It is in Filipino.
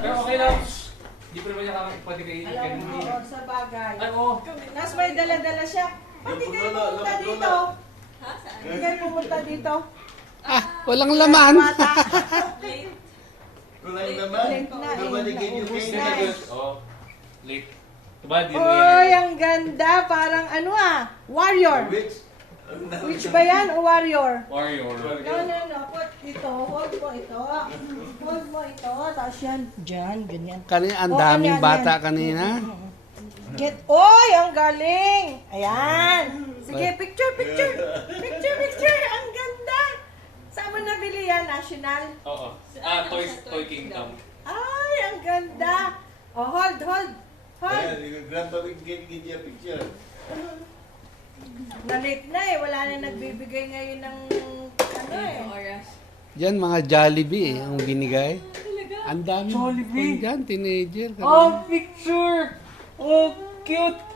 Pero okay lang. Hindi pa naman niya pwede kayo. Alam mo, oo, sa bagay. Ay, oo. Tapos may dala-dala siya. Pati kayo pumunta dito. Ha? Saan? Pati kayo pumunta dito. Walang laman. Bata. Late. Kulang naman. Late na eh. Nabalikin yung Naubos cake. na eh. Oo. Late. Diba, di mo Oy, yan. ang ganda. Parang ano warrior. Which? Which ba yan o warrior? Warrior. No. Put dito. Hold mo ito. Hold mo ito. Tapos yan. Diyan. Ganyan. Kanina, ang Oo, daming yan, bata yan. kanina. Get. Oy, ang galing. Ayan. Sige, picture. Picture. Ang ganda. Saan mo nabili yan? National? Oo. Toy Kingdom. Ay, ang ganda. Oh, hold. Ayan, grandpa get your picture. Nalit na eh. Wala na nagbibigay ngayon ng ano eh. Oras. Diyan, mga Jollibee ang binigay. Talaga? Ang dami. Jollibee? Diyan, teenager. Oh, picture! Oh, cute!